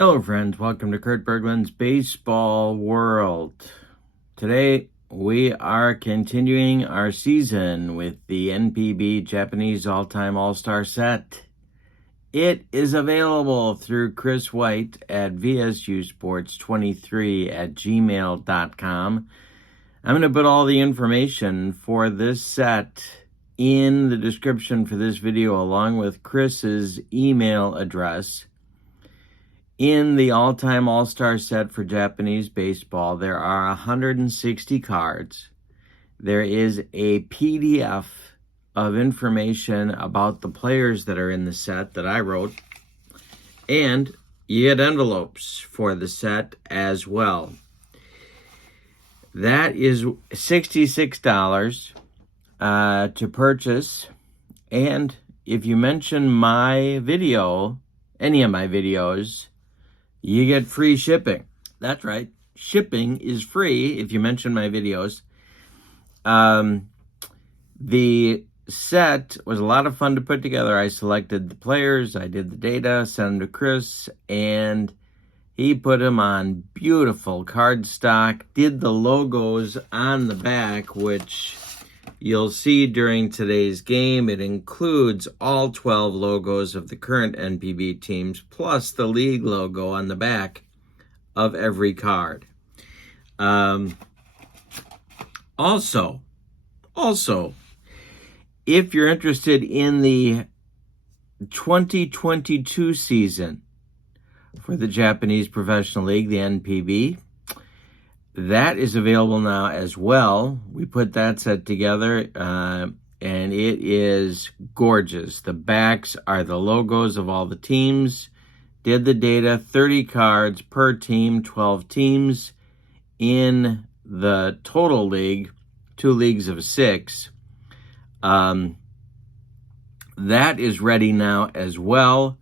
Hello friends, welcome to Kurt Berglund's Baseball World. Today we are continuing our season with the NPB Japanese All-Time All-Star Set. It is available through Chris White at vsusports23@gmail.com. I'm going to put all the information for this set in the description for this video along with Chris's email address. In the all-time all-star set for Japanese baseball, there are 160 cards. There is a PDF of information about the players that are in the set that I wrote. And you get envelopes for the set as well. That is $66 to purchase. And if you mention my video, any of my videos, you get free shipping. That's right. Shipping is free if you mention my videos. The set was a lot of fun to put together. I selected the players, I did the data, sent them to Chris, and he put them on beautiful cardstock, did the logos on the back, which you'll see during today's game. It includes all 12 logos of the current NPB teams, plus the league logo on the back of every card. Also, if you're interested in the 2022 season for the Japanese Professional League, the NPB, that is available now as well. We put that set together, and it is gorgeous. The backs are the logos of all the teams. Did the data, 30 cards per team, 12 teams in the total league, 2 leagues of 6. That is ready now as well,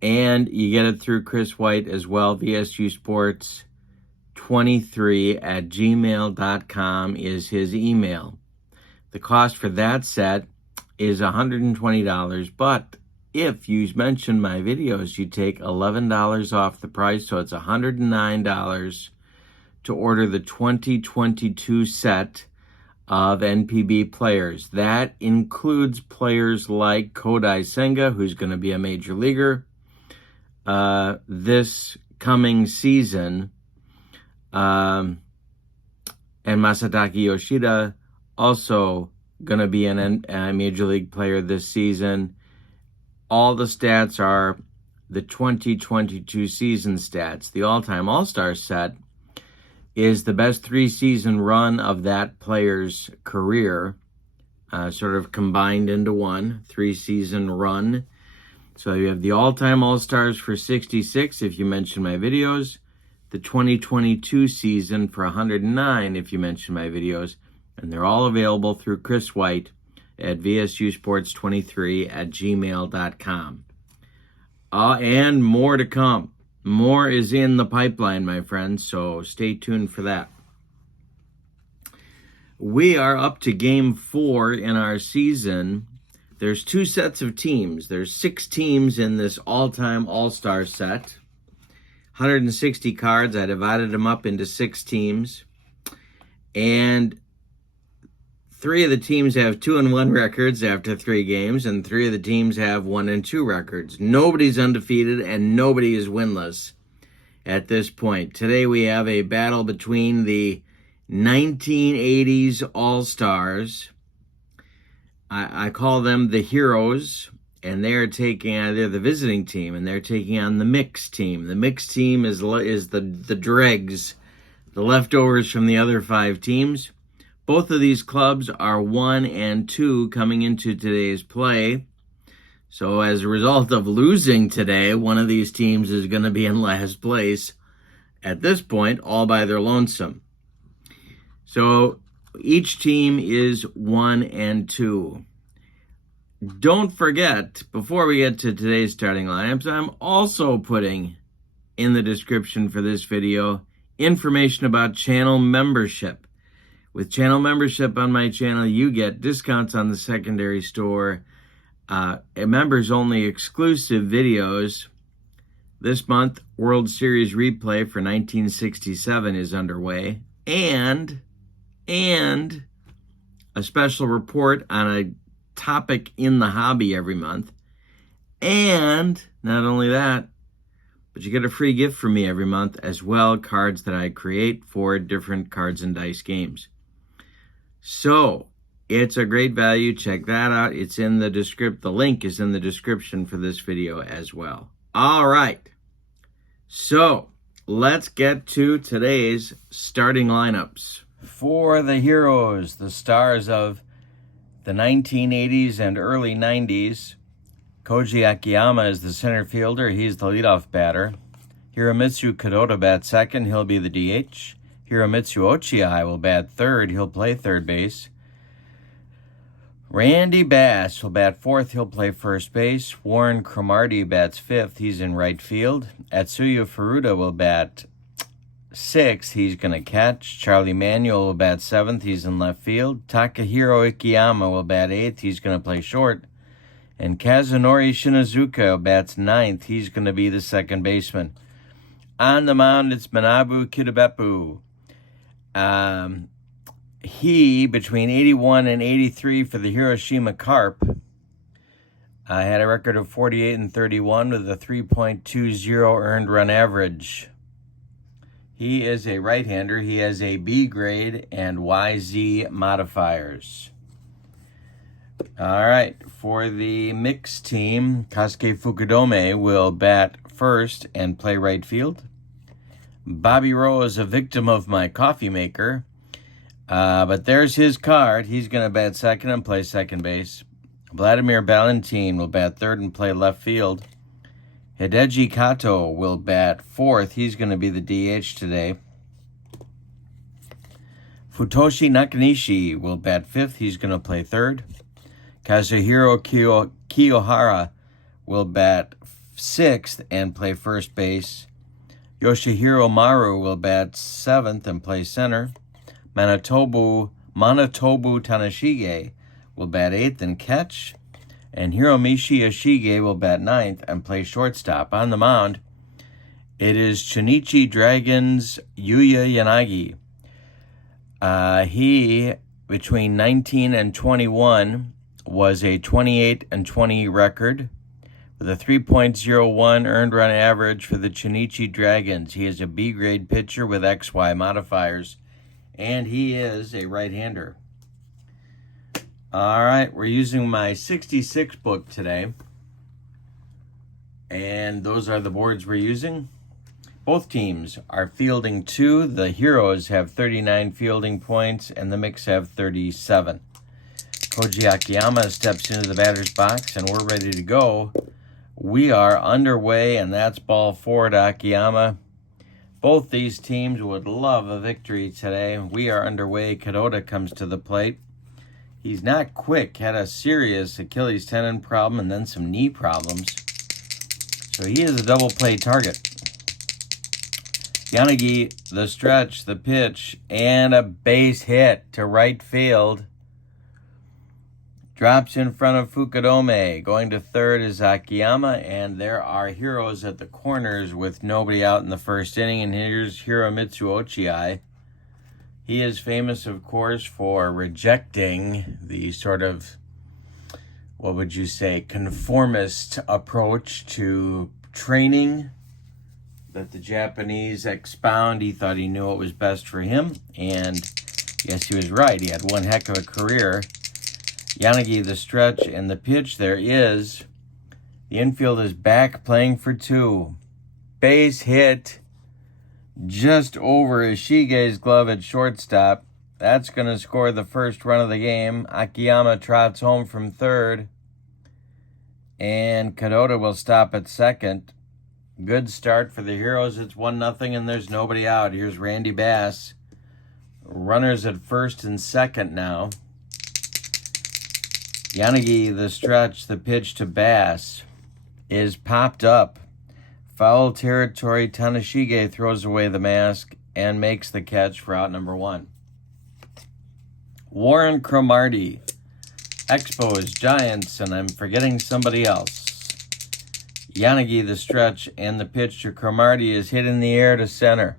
and you get it through Chris White as well, vsusports23@gmail.com is his email. The cost for that set is $120, but if you mention my videos, you take $11 off the price, so it's $109 to order the 2022 set of NPB players. That includes players like Kodai Senga, who's going to be a major leaguer this coming season, and Masataka Yoshida, also going to be a major league player this season. All the stats are the 2022 season stats. The all-time all-star set is the best 3-season run of that player's career, sort of combined into one 3-season run. So you have the all-time all-stars for 66 if you mention my videos, the 2022 season for 109 if you mention my videos, and they're all available through Chris White at vsusports23@gmail.com. And more to come. More is in the pipeline, my friends, so stay tuned for that. We are up to Game 4 in our season. There's 2 sets of teams. There's 6 teams in this all-time all-star set. 160 cards. I divided them up into 6 teams. And 3 of the teams have 2-1 records after 3 games, and 3 of the teams have 1-2 records. Nobody's undefeated, and nobody is winless at this point. Today we have a battle between the 1980's All-Stars. I call them the Heroes, and they're the visiting team, and they're taking on the mixed team. The mixed team is the dregs, the leftovers from the other 5 teams. Both of these clubs are 1-2 coming into today's play. So as a result of losing today, one of these teams is going to be in last place at this point, all by their lonesome. So each team is 1-2. Don't forget, before we get to today's starting lineups, I'm also putting in the description for this video information about channel membership. With channel membership on my channel, you get discounts on the secondary store, members-only exclusive videos, This month, World Series replay for 1967 is underway, and a special report on a topic in the hobby every month. And not only that, but you get a free gift from me every month as well, cards that I create for different cards and dice games. So it's a great value. Check that out. It's in the description. The link is in the description for this video as well. All right. So let's get to today's starting lineups. For the heroes, the stars of the 1980s and early 90s, Koji Akiyama is the center fielder. He's the leadoff batter. Hiromitsu Kadota bats second. He'll be the DH. Hiromitsu Ochiai will bat third. He'll play third base. Randy Bass will bat fourth. He'll play first base. Warren Cromartie bats fifth. He's in right field. Atsuya Furuta will bat sixth. He's going to catch. Charlie Manuel will bat seventh. He's in left field. Takahiro Ikeyama will bat eighth. He's going to play short. And Kazunori Shinazuka bats ninth. He's going to be the second baseman. On the mound, it's Manabu Kitabepu. He, between 81 and 83 for the Hiroshima Carp, had a record of 48 and 31 with a 3.20 earned run average. He is a right-hander. He has a B grade and YZ modifiers. All right, for the mixed team, Kasuke Fukudome will bat first and play right field. Bobby Rowe is a victim of my coffee maker, but there's his card. He's going to bat second and play second base. Vladimir Valentin will bat third and play left field. Hideji Kato will bat fourth. He's going to be the DH today. Futoshi Nakanishi will bat fifth. He's going to play third. Kazuhiro Kiyohara will bat sixth and play first base. Yoshihiro Maru will bat seventh and play center. Manitobu Tanashige will bat eighth and catch. And Hiromichi Yoshige will bat ninth and play shortstop. On the mound, it is Chunichi Dragons' Yuya Yanagi. He, between 19 and 21, was a 28 and 20 record with a 3.01 earned run average for the Chunichi Dragons. He is a B-grade pitcher with XY modifiers, and he is a right-hander. All right, we're using my 66 book today, and those are the boards we're using. Both teams are fielding 2. The heroes have 39 fielding points, and the mix have 37. Koji Akiyama steps into the batter's box, and we're ready to go. We are underway, and that's ball 4 to Akiyama. Both these teams would love a victory today. We are underway. Kadota comes to the plate. He's not quick, had a serious Achilles tendon problem and then some knee problems. So he is a double play target. Yanagi, the stretch, the pitch, and a base hit to right field. Drops in front of Fukudome. Going to third is Akiyama, and there are heroes at the corners with nobody out in the first inning. And here's Hiromitsu Ochiai. He is famous, of course, for rejecting the sort of, what would you say, conformist approach to training that the Japanese expound. He thought he knew what was best for him, and yes, he was right. He had one heck of a career. Yanagi, the stretch, and the pitch there is, the infield is back playing for 2. Base hit just over Ishige's glove at shortstop. That's going to score the first run of the game. Akiyama trots home from third, and Kadota will stop at second. Good start for the heroes. It's 1-0, and there's nobody out. Here's Randy Bass. Runners at first and second now. Yanagi, the stretch, the pitch to Bass is popped up. Foul territory. Tanashige throws away the mask and makes the catch for out number 1. Warren Cromartie, Expos, Giants, and I'm forgetting somebody else. Yanagi the stretch, and the pitch to Cromartie is hit in the air to center.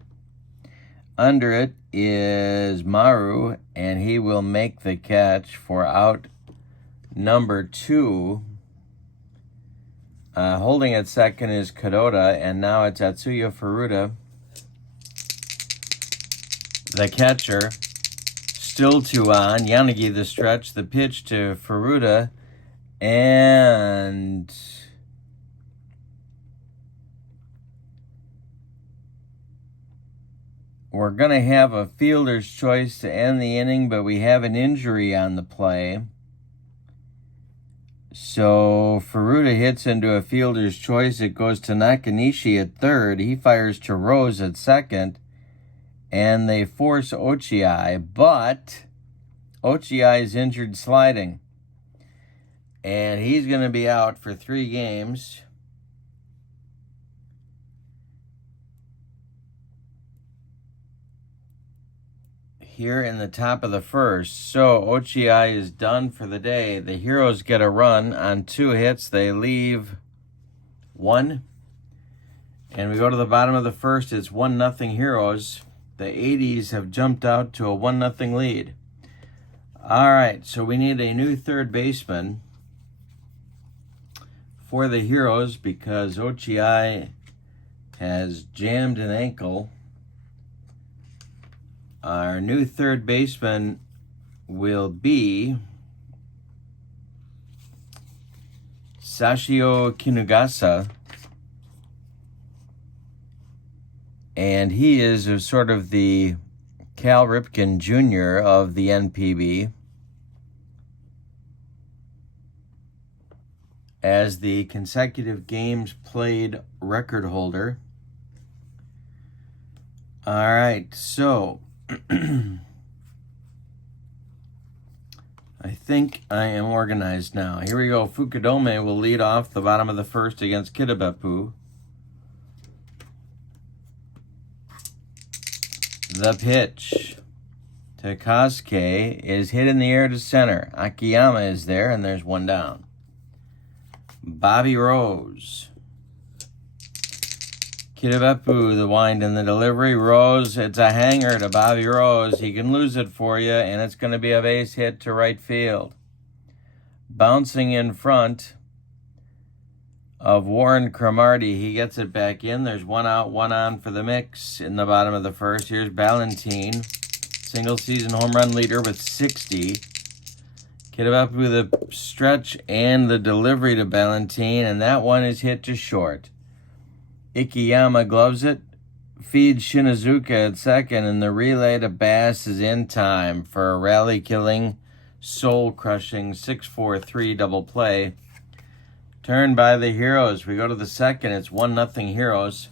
Under it is Maru, and he will make the catch for out number 2. Holding at second is Kadota, and now it's Atsuya Furuta, the catcher. Still 2 on. Yanagi the stretch, the pitch to Furuta, and we're going to have a fielder's choice to end the inning, but we have an injury on the play. So Furuta hits into a fielder's choice. It goes to Nakanishi at third. He fires to Rose at second. And they force Ochiai, but Ochiai is injured sliding. And he's going to be out for 3 games. Here in the top of the first. So Ochiai is done for the day. The Heroes get a run on 2 hits. They leave 1. And we go to the bottom of the first. It's 1-0 Heroes. The 80's have jumped out to a 1-0 lead. All right, so we need a new third baseman for the Heroes because Ochiai has jammed an ankle. Our new third baseman will be Sashio Kinugasa. And he is sort of the Cal Ripken Jr. of the NPB as the consecutive games played record holder. All right, so I think I am organized now. Here we go. Fukudome will lead off the bottom of the first against Kitabepu. The pitch to Kasuke is hit in the air to center. Akiyama is there, and there's 1 down. Bobby Rose. Kitabepu, the wind and the delivery. Rose, it's a hanger to Bobby Rose. He can lose it for you, and it's going to be a base hit to right field. Bouncing in front of Warren Cromartie. He gets it back in. There's 1 out, 1 on for the mix in the bottom of the first. Here's Ballantine, single season home run leader with 60. Kitabepu the stretch and the delivery to Ballantine, and that one is hit to short. Ikiyama gloves it, feeds Shinazuka at second, and the relay to Bass is in time for a rally-killing, soul-crushing 6-4-3 double play. Turned by the Heroes. We go to the second. It's 1-0 Heroes.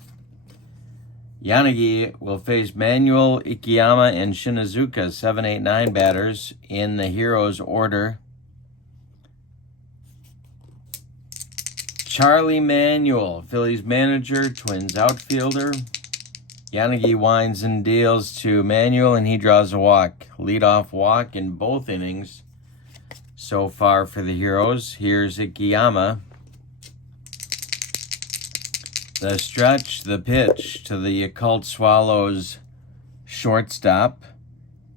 Yanagi will face Manuel, Ikiyama, and Shinazuka, 7, 8, 9 batters in the Heroes order. Charlie Manuel, Phillies manager, Twins outfielder. Yanagi winds and deals to Manuel, and he draws a walk. Leadoff walk in both innings so far for the Heroes. Here's Ikiyama. The stretch, the pitch to the Occult Swallows shortstop.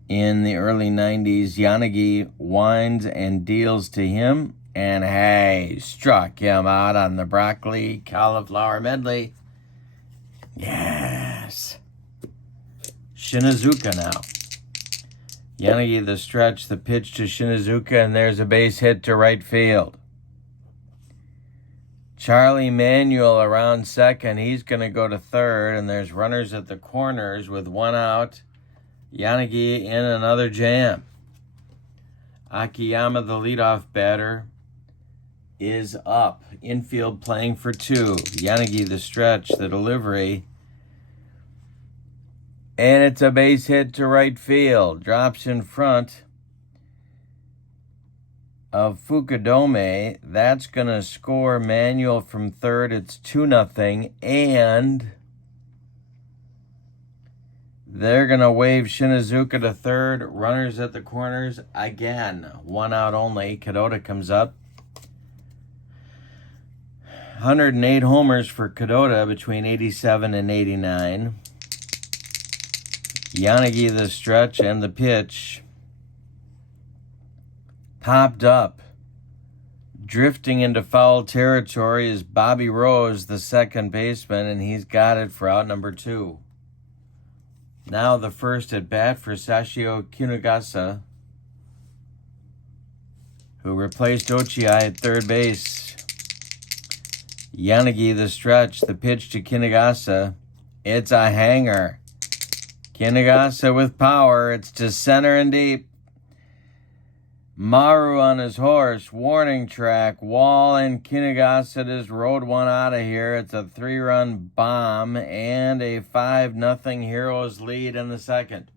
In the early 90s, Yanagi winds and deals to him. And hey, struck him out on the broccoli cauliflower medley. Yes. Shinazuka now. Yanagi the stretch, the pitch to Shinazuka, and there's a base hit to right field. Charlie Manuel around second. He's going to go to third, and there's runners at the corners with 1 out. Yanagi in another jam. Akiyama, the leadoff batter, is up. Infield playing for 2. Yanagi the stretch, the delivery. And it's a base hit to right field. Drops in front of Fukudome. That's going to score Manuel from third. It's 2-0. And they're going to wave Shinazuka to third. Runners at the corners again. 1 out only. Kadota comes up. 108 homers for Kadota between 87 and 89. Yanagi the stretch and the pitch. Popped up. Drifting into foul territory is Bobby Rose, the second baseman, and he's got it for out number 2. Now the first at bat for Sashio Kinugasa, who replaced Ochiai at third base. Yanagi the stretch, the pitch to Kinugasa. It's a hanger. Kinugasa with power. It's to center and deep. Maru on his horse, warning track, wall, and Kinugasa just rode one out of here. It's a 3-run bomb and a 5-0 Heroes lead in the second.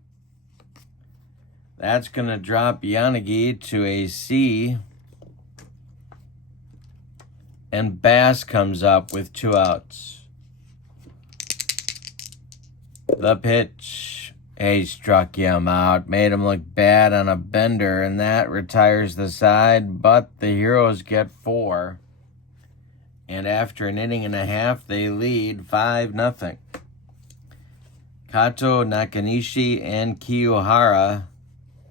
That's going to drop Yanagi to a C. And Bass comes up with 2 outs. The pitch. He struck him out, made him look bad on a bender, and that retires the side, but the Heroes get 4. And after an inning and a half, they lead 5-0. Kato, Nakanishi, and Kiyohara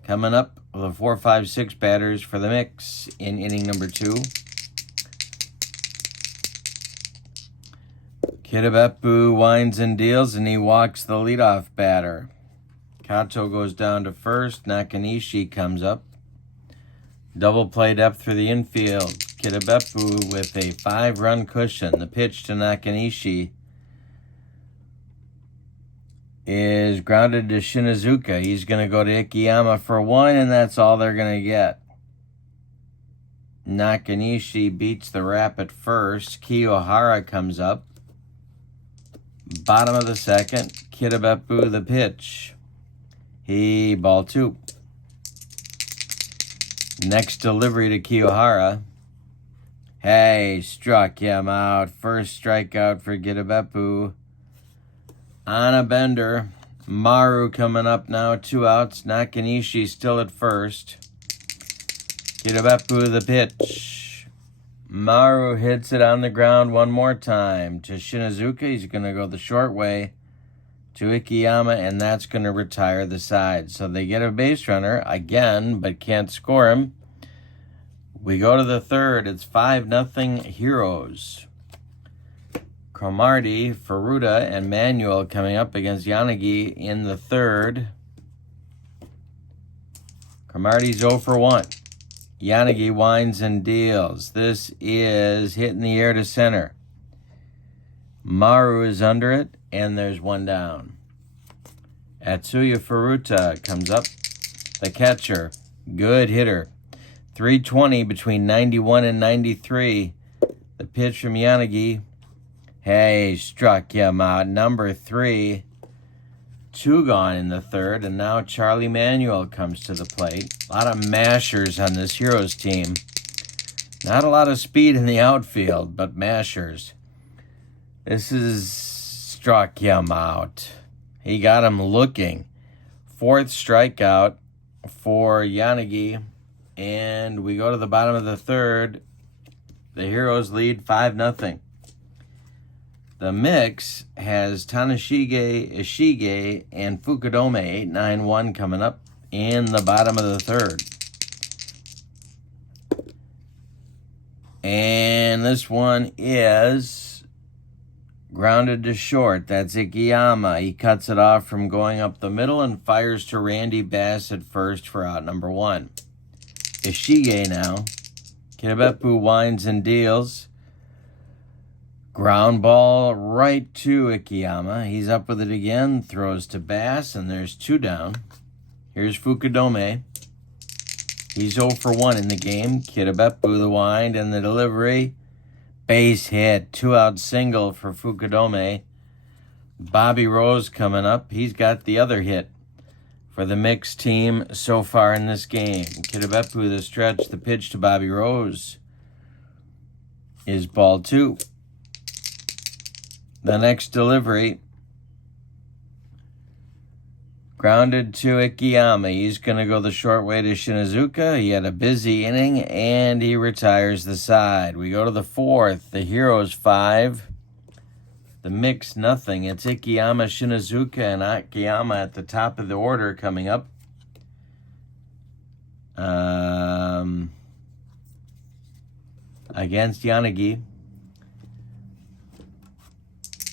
coming up with the 4, 5, 6 batters for the mix in inning number 2. Kitabepu winds and deals, and he walks the leadoff batter. Kato goes down to first. Nakanishi comes up. Double play depth for the infield. Kitabepu with a 5-run cushion. The pitch to Nakanishi is grounded to Shinazuka. He's going to go to Ikeyama for 1, and that's all they're going to get. Nakanishi beats the rap at first. Kiyohara comes up. Bottom of the second. Kitabepu the pitch. He ball 2. Next delivery to Kiyohara. Hey, struck him out. First strikeout for Kitabepu. On a bender. Maru coming up now. 2 outs. Nakanishi still at first. Kitabepu the pitch. Maru hits it on the ground one more time to Shinazuka. He's going to go the short way to Ikeyama, and that's going to retire the side. So they get a base runner again, but can't score him. We go to the third. It's 5-0 Heroes. Cromartie, Furuta, and Manuel coming up against Yanagi in the third. Cromartie's 0 for 1. Yanagi winds and deals. This is hit in the air to center. Maru is under it, and there's 1 down. Atsuya Furuta comes up. The catcher, good hitter. 320 between 91 and 93. The pitch from Yanagi. Hey, struck him out. Number 3. 2 gone in the third, and now Charlie Manuel comes to the plate. A lot of mashers on this Heroes team. Not a lot of speed in the outfield, but mashers. This is struck him out. He got him looking. 4th strikeout for Yanagi. And we go to the bottom of the third. The Heroes lead 5-0. The mix has Tanashige, Ishige, and Fukudome 8-9-1 coming up in the bottom of the third. And this one is grounded to short. That's Ikeyama. He cuts it off from going up the middle and fires to Randy Bass at first for out number 1. Ishige now. Kitabepu winds and deals. Ground ball right to Ikeyama. He's up with it again. Throws to Bass, and there's 2 down. Here's Fukudome. He's 0 for 1 in the game. Kitabepu the wind and the delivery. Base hit. 2-out single for Fukudome. Bobby Rose coming up. He's got the other hit for the mixed team so far in this game. Kitabepu the stretch. The pitch to Bobby Rose is ball 2. The next delivery Grounded to Ikeyama. He's going to go the short way to Shinazuka. He had a busy inning, and he retires the side. We go to the fourth. The Heroes 5. The mix, nothing. It's Ikeyama, Shinazuka, and Akiyama at the top of the order coming up. Against Yanagi.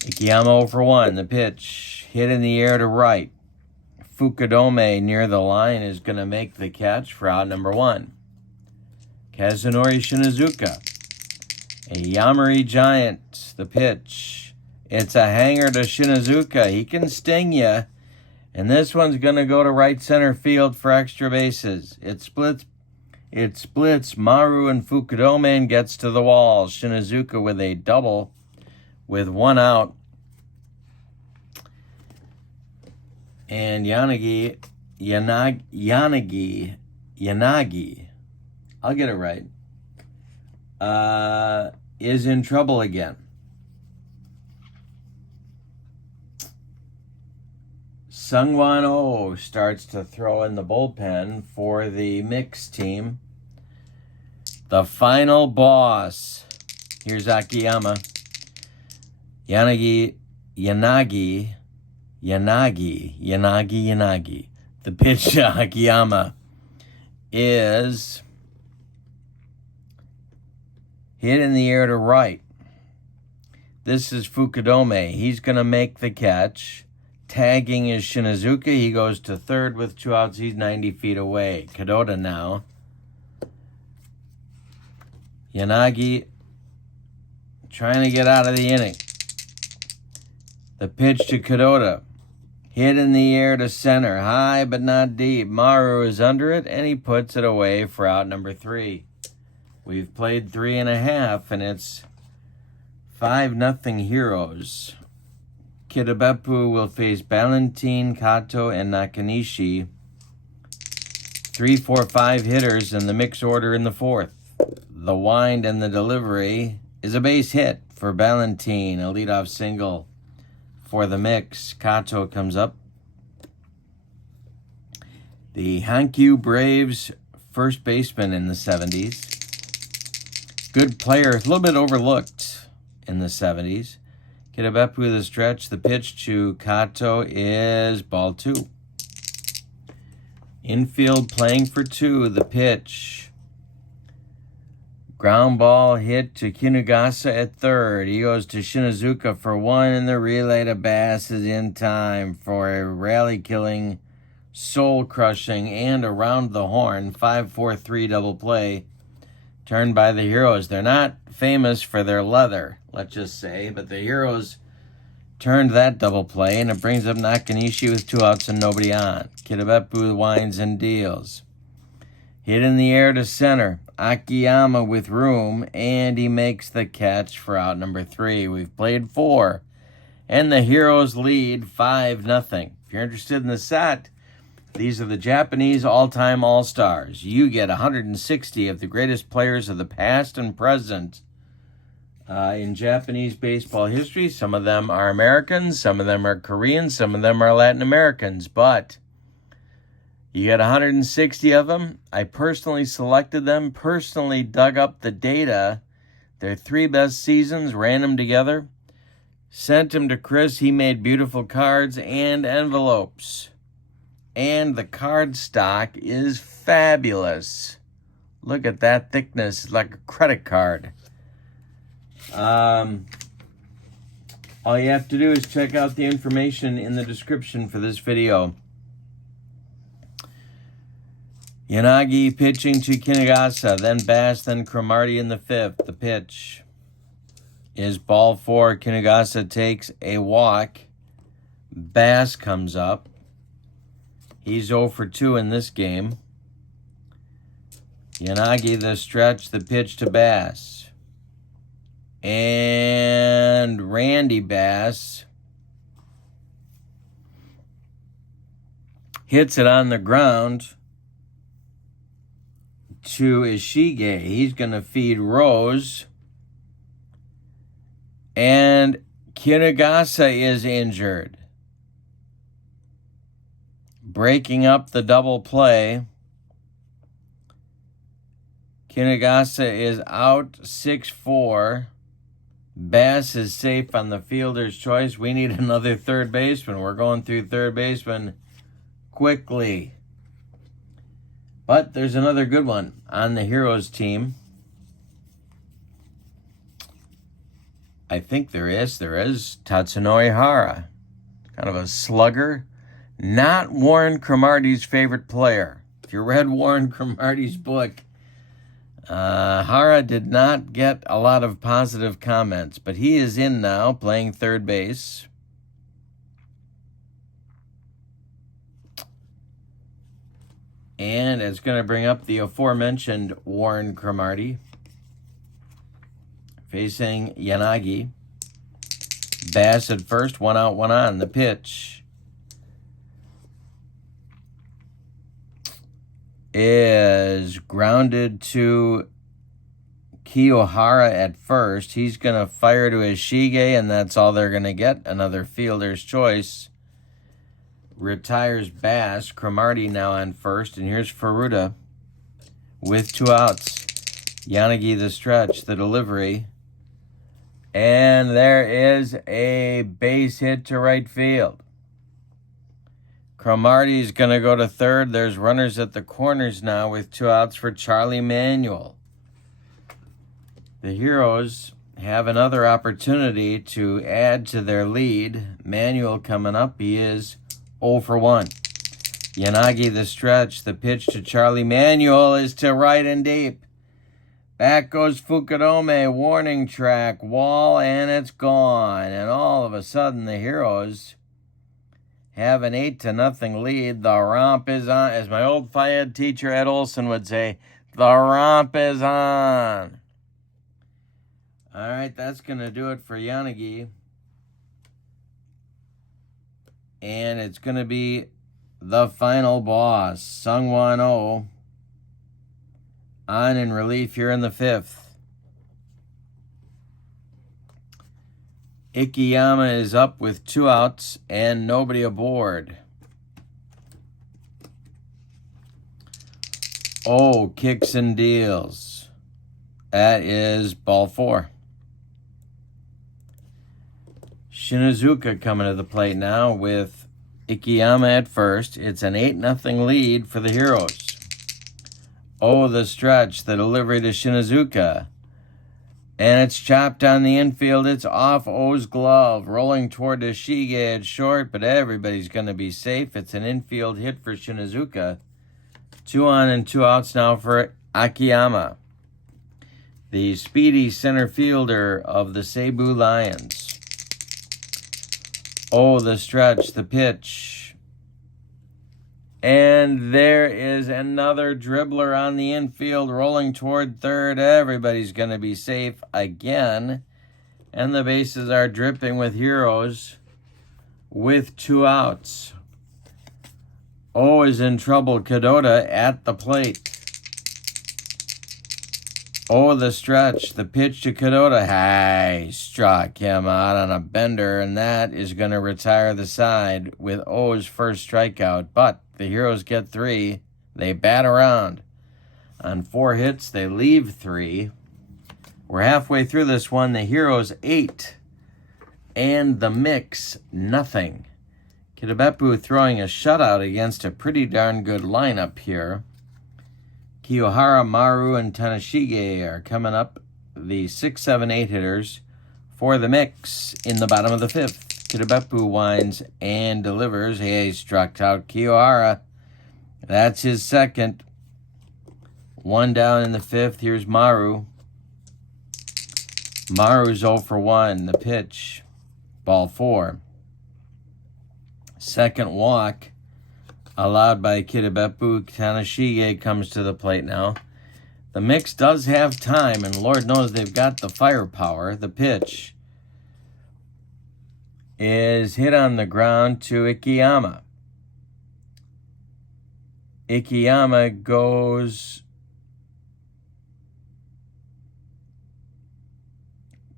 Ikeyama 0 for 1. The pitch hit in the air to right. Fukudome near the line is going to make the catch for out number 1. Kazunori Shinazuka. A Yamari Giant. The pitch. It's a hanger to Shinazuka. He can sting you. And this one's going to go to right center field for extra bases. It splits Maru and Fukudome and gets to the wall. Shinazuka with a double with 1 out. And Yanagi, I'll get it right, is in trouble again. Sungwon Oh starts to throw in the bullpen for the mixed team. The final boss. Here's Akiyama. Yanagi. The pitch to Akiyama is hit in the air to right. This is Fukudome. He's going to make the catch. Tagging is Shinazuka. He goes to third with 2 outs. He's 90 feet away. Kadota now. Yanagi trying to get out of the inning. The pitch to Kadota. Hit in the air to center. High but not deep. Maru is under it, and he puts it away for out number 3. We've played 3.5, and it's 5-0 Heroes. Kitabepu will face Ballantine, Kato, and Nakanishi. 3, 4, 5 hitters in the mix order in the fourth. The wind and the delivery is a base hit for Ballantine. A leadoff single for the mix. Kato comes up. The Hankyu Braves first baseman in the 70s. Good player, a little bit overlooked in the 70s. Kitabepu with a stretch. The pitch to Kato is ball 2. Infield playing for 2. The pitch. Ground ball hit to Kinugasa at third. He goes to Shinazuka for 1, and the relay to Bass is in time for a rally-killing, soul-crushing, and around the horn 5-4-3 double play turned by the Heroes. They're not famous for their leather, let's just say, but the Heroes turned that double play, and it brings up Nakanishi with 2 outs and nobody on. Kitabepu winds and deals. Hit in the air to center. Akiyama with room, and he makes the catch for out number 3. We've played 4, and the Heroes lead 5-0. If you're interested in the set, these are the Japanese all-time all-stars. You get 160 of the greatest players of the past and present in Japanese baseball history. Some of them are Americans, some of them are Koreans, some of them are Latin Americans, but you get 160 of them. I personally selected them, personally dug up the data, their 3 best seasons, ran them together, sent them to Chris. He made beautiful cards and envelopes. And the card stock is fabulous. Look at that thickness. It's like a credit card. All you have to do is check out the information in the description for this video. Yanagi pitching to Kinugasa, then Bass, then Cromartie in the 5th. The pitch is ball 4. Kinugasa takes a walk. Bass comes up. He's 0 for 2 in this game. Yanagi the stretch, the pitch to Bass. And Randy Bass hits it on the ground to Ishige. He's going to feed Rose. And Kinugasa is injured. breaking up the double play. Kinagasa is out 6-4. Bass is safe on the fielder's choice. We need another third baseman. We're going through third baseman quickly. But there's another good one on the Heroes team. I think there is. There is Tatsunori Hara. Kind of a slugger. Not Warren Cromartie's favorite player. If you read Warren Cromartie's book, Hara did not get a lot of positive comments, but he is in now playing third base. And it's going to bring up the aforementioned Warren Cromartie facing Yanagi. Bass at first, 1 out, 1 on. The pitch is grounded to Kiyohara at first. He's going to fire to Ishige, and that's all they're going to get. Another fielder's choice. Retires Bass. Cromartie now on first, and here's Furuta with 2 outs. Yanagi the stretch, the delivery. And there is a base hit to right field. Cromartie's going to go to third. There's runners at the corners now with 2 outs for Charlie Manuel. The Heroes have another opportunity to add to their lead. Manuel coming up. He is 0 for 1. Yanagi the stretch. The pitch to Charlie Manuel is to right and deep. Back goes Fukudome, warning track, wall, and it's gone. And all of a sudden, the Heroes have an 8-0 lead. The romp is on. As my old Phi-Ed teacher, Ed Olson, would say, the romp is on. All right, that's going to do it for Yanagi. And it's going to be the final boss, Sungwon Oh, on in relief here in the 5th. Ikeyama is up with 2 outs and nobody aboard. Oh, kicks and deals. That is ball 4. Shinazuka coming to the plate now with Ikeyama at first. It's an 8-0 lead for the Heroes. Oh, the stretch, the delivery to Shinazuka. And it's chopped on the infield. It's off O's glove. Rolling toward Ishige at short, but everybody's going to be safe. It's an infield hit for Shinazuka. 2 on and 2 outs now for Akiyama, the speedy center fielder of the Seibu Lions. Oh, the stretch, the pitch. And there is another dribbler on the infield rolling toward third. Everybody's going to be safe again. And the bases are dripping with Heroes with 2 outs. Oh is in trouble. Kadota at the plate. Oh, the stretch. The pitch to Kadota. Hey, struck him out on a bender, and that is going to retire the side with O's first strikeout. But the Heroes get 3. They bat around. On 4 hits, they leave 3. We're halfway through this one. The Heroes 8. And the Mix, nothing. Kitabepu throwing a shutout against a pretty darn good lineup here. Kiyohara, Maru, and Tanashige are coming up, the 6, 7, 8 hitters for the Mix in the bottom of the 5th. Kitabepu winds and delivers. He struck out Kiyohara. That's his second. 1 down in the 5th. Here's Maru. Maru's 0 for 1. The pitch. Ball 4. Second walk allowed by Kitabepu. Tanashige comes to the plate now. The Mix does have time, and Lord knows they've got the firepower. The pitch is hit on the ground to Ikeyama. Ikeyama goes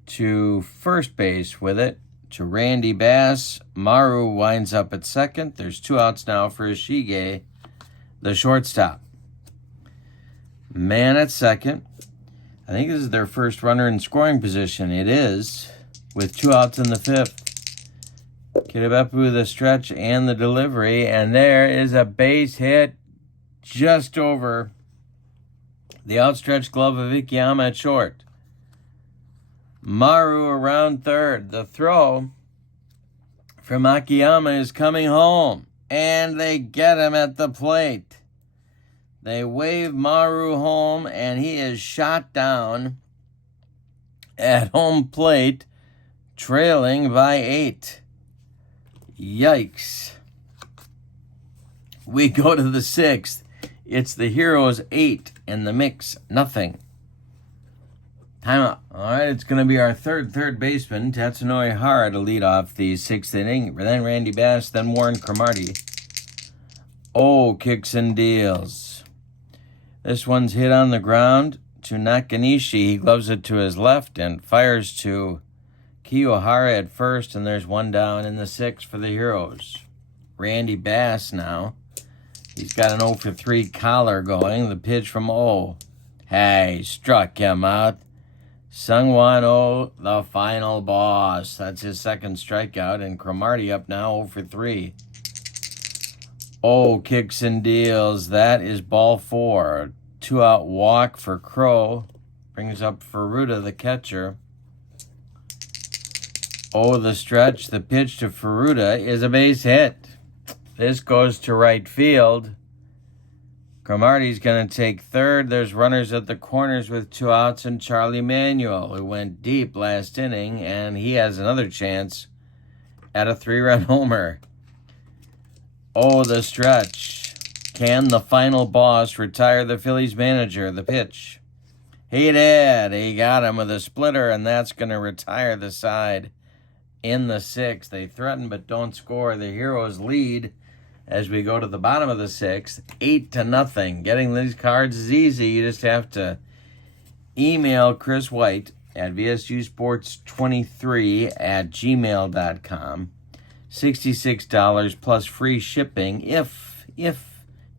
to first base with it. to Randy Bass. Maru winds up at second. There's 2 outs now for Ishige, the shortstop. Man at second. I think this is their first runner in scoring position. It is, with 2 outs in the 5th. Kitabepu, the stretch and the delivery, and there is a base hit just over the outstretched glove of Ikeyama at short. Maru around third. The throw from Akiyama is coming home, and they get him at the plate. They wave Maru home, and he is shot down at home plate, trailing by 8. Yikes. We go to the 6th. It's the Heroes 8 and the Mix nothing. Timeout. All right, it's going to be our third baseman, Tatsunori Hara, to lead off the 6th inning. Then Randy Bass, then Warren Cromartie. Oh, kicks and deals. This one's hit on the ground to Nakanishi. He gloves it to his left and fires to Kiyohara at first, and there's 1 down in the 6th for the Heroes. Randy Bass now. He's got an 0 for 3 collar going. The pitch from O. Hey, struck him out. Sungwon Oh, the final boss. That's his second strikeout, and Cromartie up now 0 for 3. Oh, kicks and deals. That is ball 4. 2-out walk for Crow. Brings up Furuta, the catcher. Oh, the stretch. The pitch to Furuta is a base hit. This goes to right field. Cromartie's going to take third. There's runners at the corners with 2 outs, and Charlie Manuel, who went deep last inning, and he has another chance at a 3-run homer. Oh, the stretch. Can the final boss retire the Phillies manager? The pitch. He did. He got him with a splitter, and that's going to retire the side in the 6th. They threaten but don't score. The Heroes lead as we go to the bottom of the 6th, 8-0. Getting these cards is easy. You just have to email Chris White at vsusports23@gmail.com. $66 plus free shipping if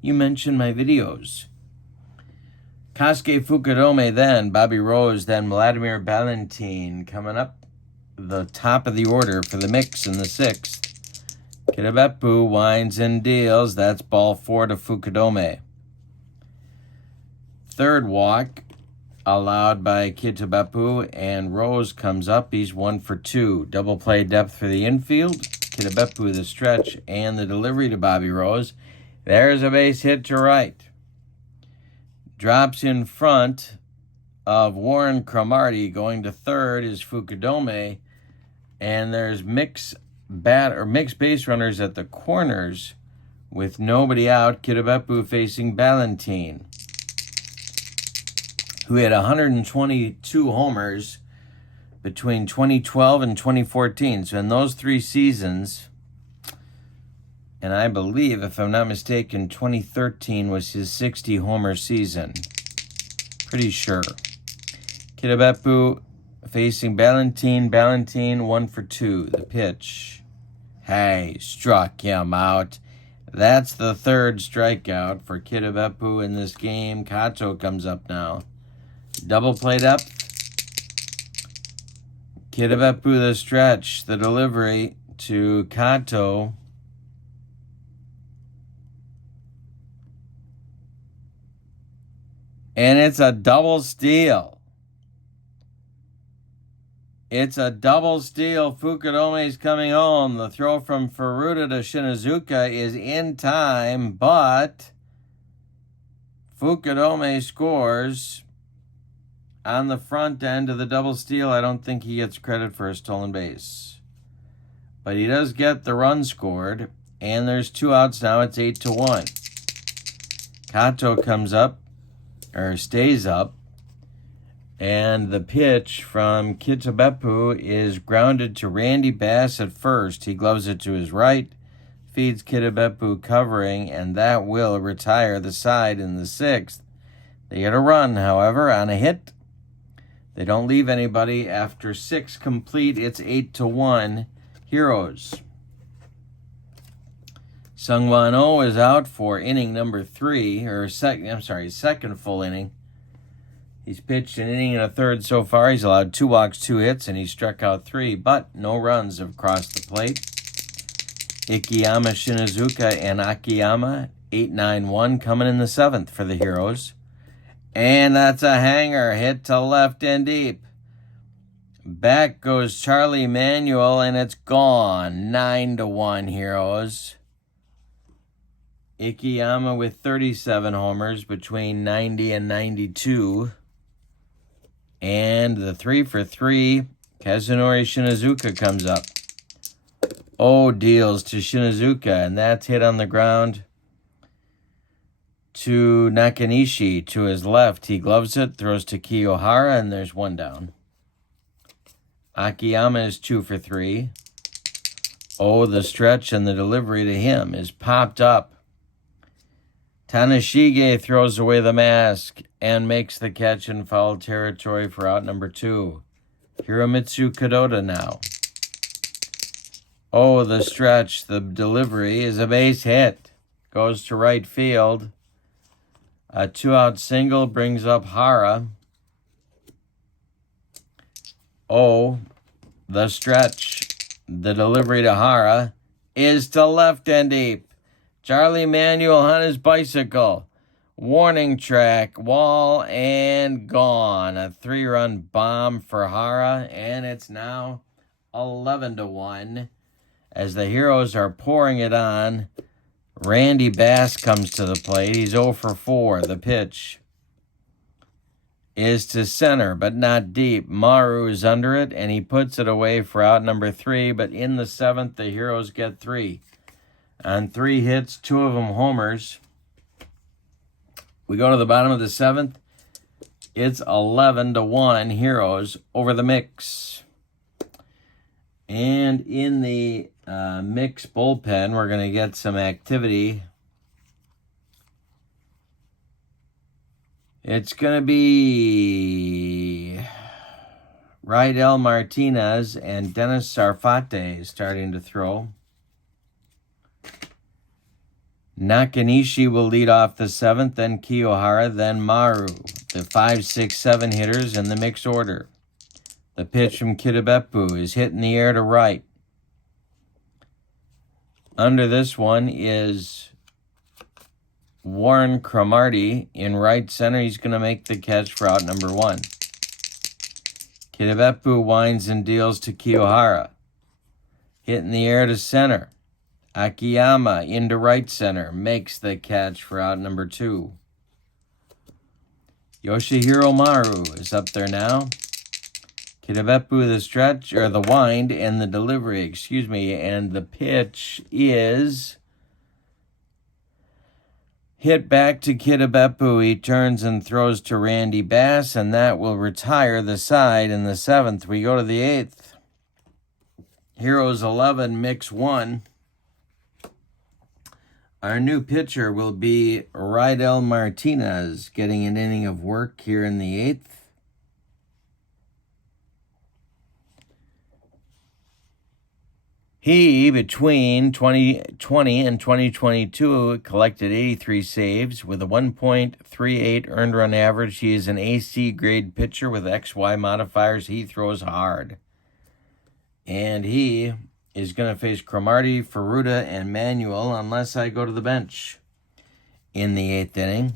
you mention my videos. Kasuke Fukudome, then Bobby Rose, then Vladimir Valentin coming up the top of the order for the Mix in the 6th. Kitabepu winds and deals. That's ball 4 to Fukudome. Third walk allowed by Kitabepu, and Rose comes up. He's 1 for 2. Double play depth for the infield. Kitabepu the stretch and the delivery to Bobby Rose. There's a base hit to right. Drops in front of Warren Cromartie. Going to third is Fukudome, and there's mixed base runners at the corners with nobody out. Kitabepu facing Valentin, who had 122 homers between 2012 and 2014. So in those 3 seasons, and I believe, if I'm not mistaken, 2013 was his 60-homer season. Pretty sure. Kitabepu facing Valentin. Valentin 1 for 2. The pitch. Hey, struck him out. That's the 3rd strikeout for Kitabepu in this game. Kato comes up now. Double play up. Kitabepu the stretch. The delivery to Kato. And it's a double steal. It's a double steal. Fukudome's coming home. The throw from Furuta to Shinazuka is in time, but Fukudome scores on the front end of the double steal. I don't think he gets credit for a stolen base, but he does get the run scored, and there's 2 outs now. It's 8-1. Kato comes up, or stays up, and the pitch from Kitabepu is grounded to Randy Bass at first. He gloves it to his right, feeds Kitabepu covering, and that will retire the side in the 6th. They get a run, however, on a hit. They don't leave anybody. After 6 complete, it's 8-1. Heroes. Sungwon-oh is out for inning number 3, second full inning. He's pitched an inning and a third so far. He's allowed 2 walks, 2 hits, and he struck out 3, but no runs have crossed the plate. Ikeyama, Shinazuka, and Akiyama, 8-9-1 coming in the 7th for the Heroes. And that's a hanger, hit to left and deep. Back goes Charlie Manuel, and it's gone. 9-1 Heroes. Ikeyama with 37 homers between 90 and 92. And the 3 for 3, Kazunori Shinazuka comes up. Oh, deals to Shinazuka, and that's hit on the ground to Nakanishi to his left. He gloves it, throws to Kiyohara, and there's 1 down. Akiyama is 2 for 3. Oh, the stretch and the delivery to him is popped up. Tanashige throws away the mask and makes the catch in foul territory for out number 2. Hiromitsu Kadota now. Oh, the stretch, the delivery is a base hit. Goes to right field. A 2-out single brings up Hara. Oh, the stretch, the delivery to Hara is to left and deep. Charlie Manuel on his bicycle. Warning track, wall, and gone. A 3-run bomb for Hara, and it's now 11-1. As the Heroes are pouring it on, Randy Bass comes to the plate. He's 0 for 4. The pitch is to center, but not deep. Maru is under it, and he puts it away for out number 3. But in the 7th, the Heroes get 3. On 3 hits, 2 of them homers. We go to the bottom of the 7th. It's 11-1 Heroes over the Mix. And in the Mix bullpen, we're going to get some activity. It's going to be Rydell Martinez and Dennis Sarfate starting to throw. Nakanishi will lead off the 7th, then Kiyohara, then Maru. The 5, 6, 7 hitters in the Mix order. The pitch from Kitabepu is hit in the air to right. Under this one is Warren Cromartie in right center. He's going to make the catch for out number 1. Kitabepu winds and deals to Kiyohara. Hit in the air to center. Akiyama into right center makes the catch for out number 2. Yoshihiro Maru is up there now. Kitabepu the stretch, or the wind, and the delivery, and the pitch is hit back to Kitabepu. He turns and throws to Randy Bass, and that will retire the side in the 7th. We go to the 8th. Heroes 11, Mix 1. Our new pitcher will be Rydell Martinez, getting an inning of work here in the 8th. He, between 2020 and 2022, collected 83 saves with a 1.38 earned run average. He is an AC grade pitcher with XY modifiers. He throws hard. And he is going to face Cromartie, Furuta, and Manuel unless I go to the bench in the 8th inning.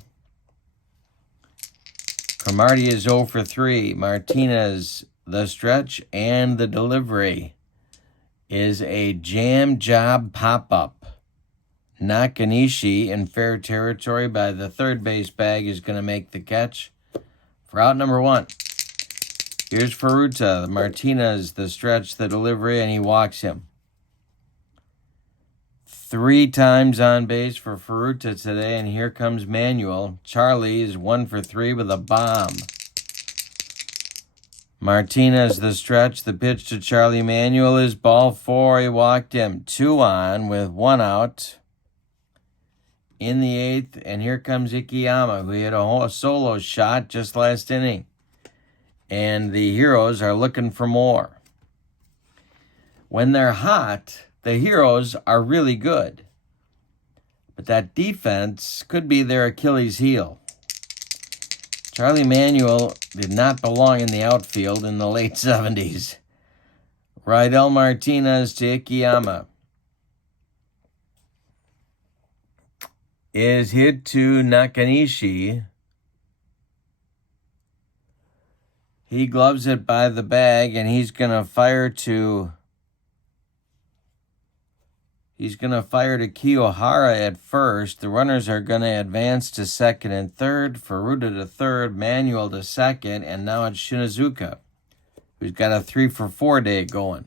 Cromartie is 0 for 3. Martinez, the stretch, and the delivery is a jam job pop-up. Nakanishi in fair territory by the third base bag is going to make the catch for out number 1. Here's Furuta, Martinez, the stretch, the delivery, and he walks him. 3 times on base for Furuta today, and here comes Manuel. Charlie is 1 for 3 with a bomb. Martinez, the stretch, the pitch to Charlie Manuel is ball 4. He walked him. 2 on with 1 out in the 8th, and here comes Ikeyama, who hit a solo shot just last inning. And the Heroes are looking for more. When they're hot, the Heroes are really good. But that defense could be their Achilles heel. Charlie Manuel did not belong in the outfield in the late 70s. Rydell Martinez to Ikeyama is hit to Nakanishi. He gloves it by the bag, and he's going to fire to Kiyohara at first. The runners are going to advance to second and third. Furuta to third, Manuel to second, and now it's Shinazuka, who's got a 3-for-4 day going.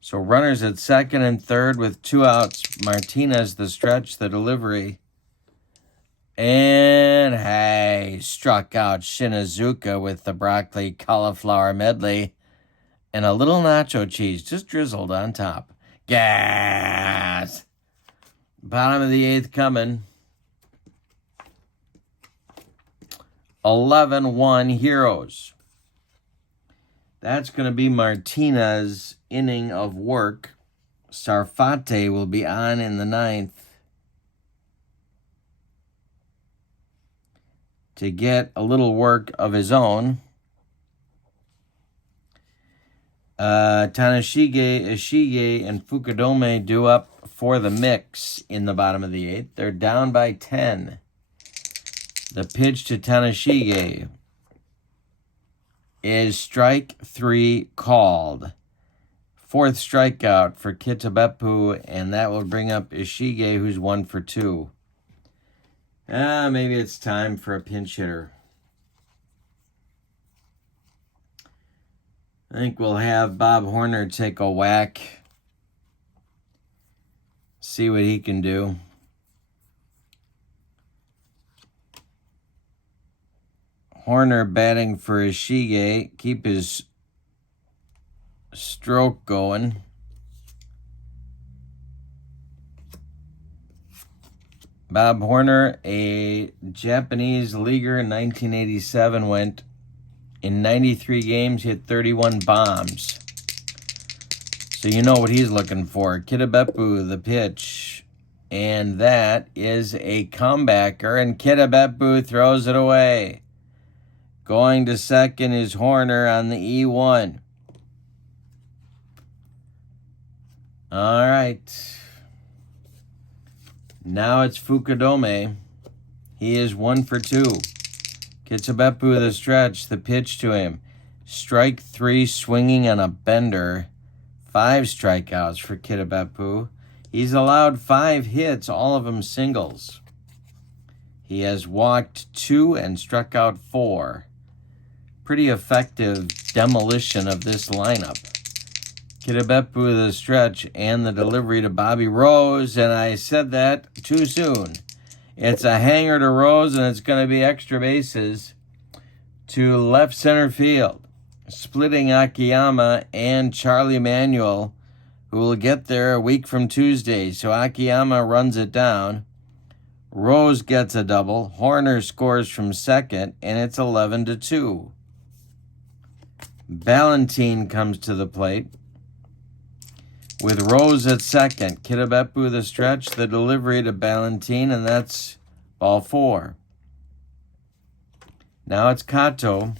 So runners at second and third with 2 outs. Martinez the stretch, the delivery. And hey, struck out Shinazuka with the broccoli cauliflower medley and a little nacho cheese just drizzled on top. Gas! Bottom of the 8th coming. 11-1 Heroes. That's going to be Martinez's inning of work. Sarfate will be on in the 9th to get a little work of his own. Tanashige, Ishige, and Fukudome due up for the mix in the bottom of the 8th. They're down by 10. The pitch to Tanashige is strike 3 called. 4th strikeout for Kitabepu, and that will bring up Ishige, who's 1 for 2. Maybe it's time for a pinch hitter. I think we'll have Bob Horner take a whack. See what he can do. Horner batting for Ishige. Keep his stroke going. Bob Horner, a Japanese leaguer in 1987, went in 93 games, hit 31 bombs. So you know what he's looking for. Kitabepu, the pitch. And that is a comebacker, and Kitabepu throws it away. Going to second is Horner on the E1. All right. Now it's Fukudome. He is 1 for 2. Kitabepu the stretch, the pitch to him. Strike 3, swinging on a bender. 5 strikeouts for Kitabepu. He's allowed 5 hits, all of them singles. He has walked 2 and struck out 4. Pretty effective demolition of this lineup. Kitabepu the stretch and the delivery to Bobby Rose, and I said that too soon. It's a hanger to Rose, and it's going to be extra bases to left center field. Splitting Akiyama and Charlie Manuel, who will get there a week from Tuesday. So Akiyama runs it down. Rose gets a double. Horner scores from second, and it's 11-2. Ballantine comes to the plate with Rose at second. Kitabepu the stretch, the delivery to Ballantine, and that's ball 4. Now it's Kato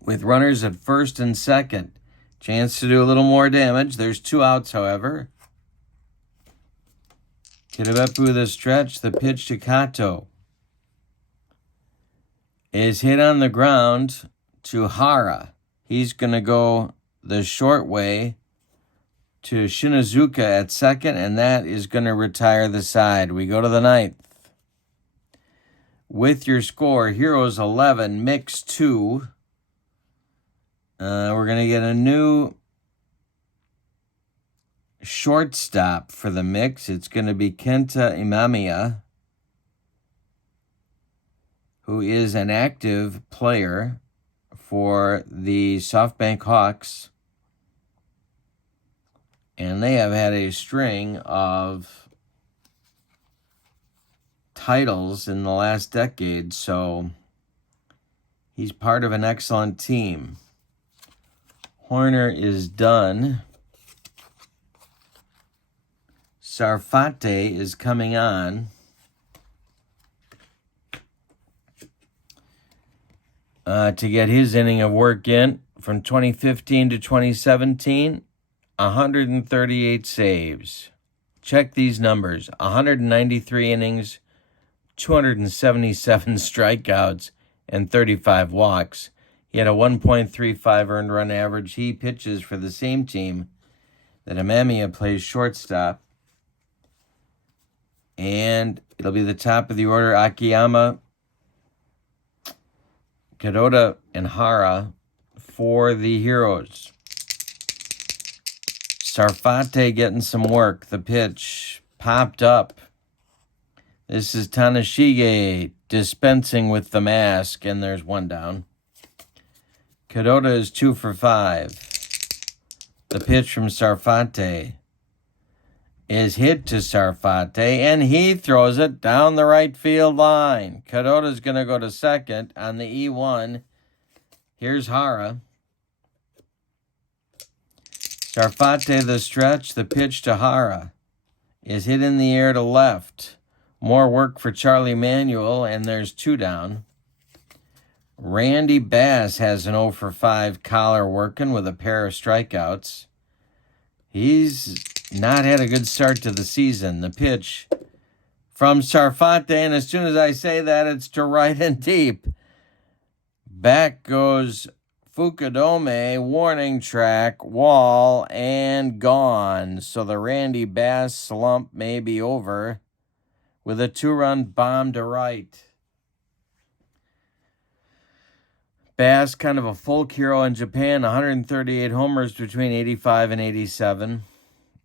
with runners at first and second. Chance to do a little more damage. There's 2 outs, however. Kitabepu the stretch, the pitch to Kato is hit on the ground to Hara. He's going to go the short way to Shinazuka at second, and that is going to retire the side. We go to the 9th. With your score, Heroes 11, Mix 2. We're going to get a new shortstop for the mix. It's going to be Kenta Imamiya, who is an active player for the SoftBank Hawks. And they have had a string of titles in the last decade, so he's part of an excellent team. Horner is done. Sarfate is coming on. To get his inning of work in from 2015 to 2017, 138 saves. Check these numbers: 193 innings, 277 strikeouts, and 35 walks. He had a 1.35 earned run average. He pitches for the same team that Amamiya plays shortstop. And it'll be the top of the order: Akiyama, Kadota, and Hara for the Heroes. Sarfate getting some work. The pitch popped up. This is Tanashige dispensing with the mask, and there's one down. Kadota is 2 for 5. The pitch from Sarfate is hit to Sarfate, and he throws it down the right field line. Kadota's going to go to second on the E1. Here's Hara. Sarfate the stretch. The pitch to Hara is hit in the air to left. More work for Charlie Manuel, and there's 2 down. Randy Bass has an 0 for 5 collar working with a pair of strikeouts. He's not had a good start to the season. The pitch from Sarfate, and as soon as I say that, it's to right and deep. Back goes Fukudome, warning track, wall, and gone. So the Randy Bass slump may be over with a 2-run bomb to right. Bass, kind of a folk hero in Japan, 138 homers between 85 and 87,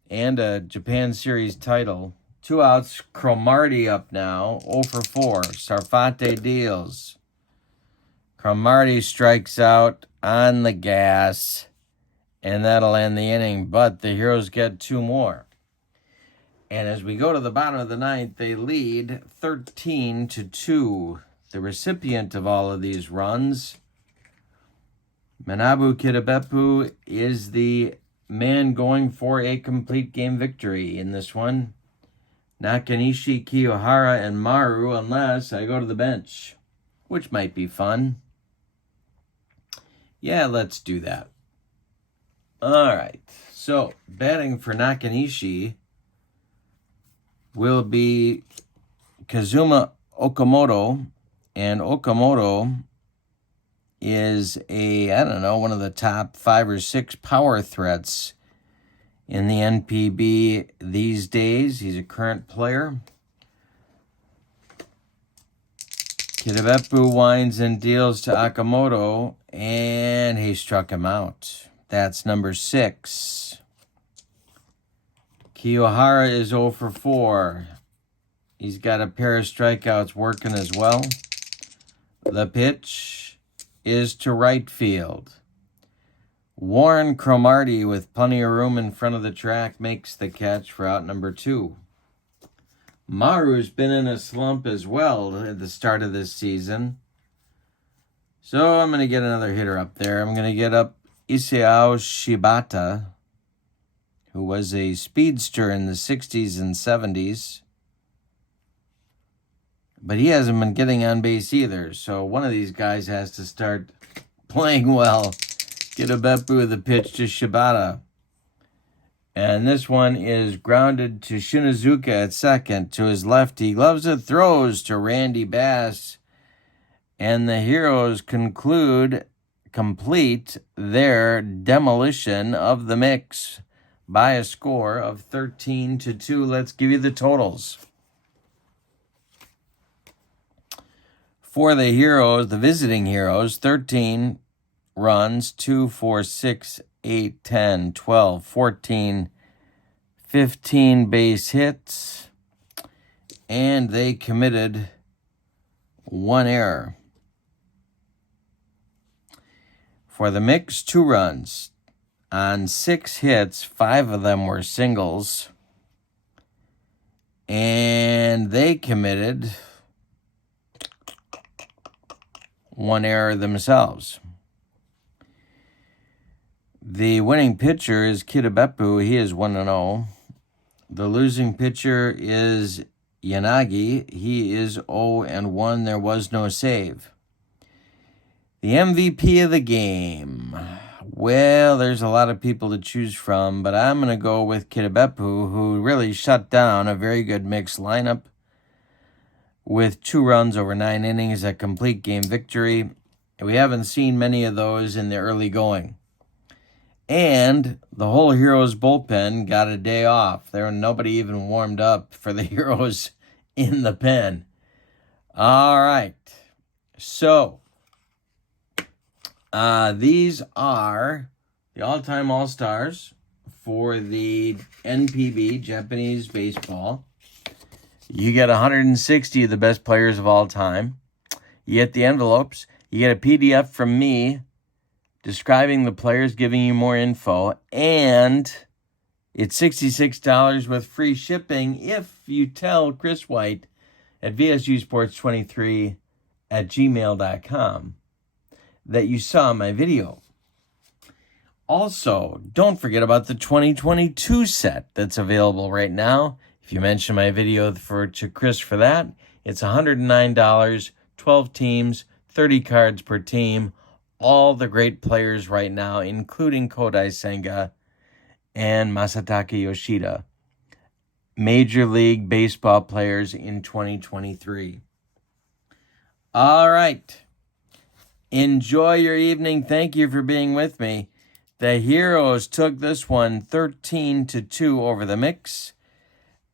and a Japan Series title. 2 outs, Cromartie up now, 0 for 4. Sarfate deals. Cromartie strikes out on the gas, and that'll end the inning, but the Heroes get 2 more. And as we go to the bottom of the ninth, they lead 13-2. The recipient of all of these runs, Manabu Kitabepu, is the man going for a complete game victory in this one. Nakanishi, Kiyohara, and Maru, unless I go to the bench, which might be fun. Yeah, let's do that. All right, so batting for Nakanishi will be Kazuma Okamoto, and Okamoto is one of the top 5 or 6 power threats in the NPB these days. He's a current player. Kitabepu winds and deals to Okamoto, and he struck him out. That's number 6. Kiyohara is 0 for 4. He's got a pair of strikeouts working as well. The pitch is to right field. Warren Cromartie, with plenty of room in front of the track, makes the catch for out number 2. Maru's been in a slump as well at the start of this season. So I'm going to get another hitter up there. I'm going to get up Isao Shibata, who was a speedster in the 60s and 70s. But he hasn't been getting on base either. So one of these guys has to start playing well. Kitabepu the pitch to Shibata. And this one is grounded to Shinazuka at second. To his left, he loves it. Throws to Randy Bass. And the Heroes complete their demolition of the mix by a score of 13-2. Let's give you the totals. For the Heroes, the visiting Heroes, 13 runs, 2, 4, 6, 8, 10, 12, 14, 15 base hits, and they committed 1 error. For the mix, 2 runs. On 6 hits, 5 of them were singles, and they committed 1 error themselves. The winning pitcher is Kitabepu. He is 1-0. The losing pitcher is Yanagi. He is 0-1. There was no save. The MVP of the game. Well, there's a lot of people to choose from, but I'm going to go with Kitabepu, who really shut down a very good mixed lineup with 2 runs over 9 innings, a complete game victory. We haven't seen many of those in the early going. And the whole Heroes bullpen got a day off. Nobody even warmed up for the Heroes in the pen. All right. So, these are the all-time All-Stars for the NPB, Japanese baseball. You get 160 of the best players of all time. You get the envelopes. You get a PDF from me describing the players, giving you more info. And it's $66 with free shipping if you tell Chris White at vsusports23@gmail.com that you saw my video. Also, don't forget about the 2022 set that's available right now. If you mention my video to Chris for that, it's $109, 12 teams, 30 cards per team, all the great players right now, including Kodai Senga and Masataka Yoshida, Major League Baseball players in 2023. All right. Enjoy your evening. Thank you for being with me. The Heroes took this one 13-2 over the Mix.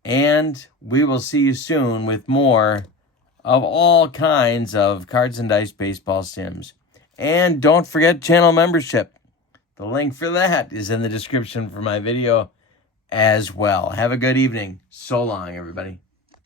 And we will see you soon with more of all kinds of Cards and Dice baseball sims. And don't forget channel membership. The link for that is in the description for my video as well. Have a good evening. So long, everybody.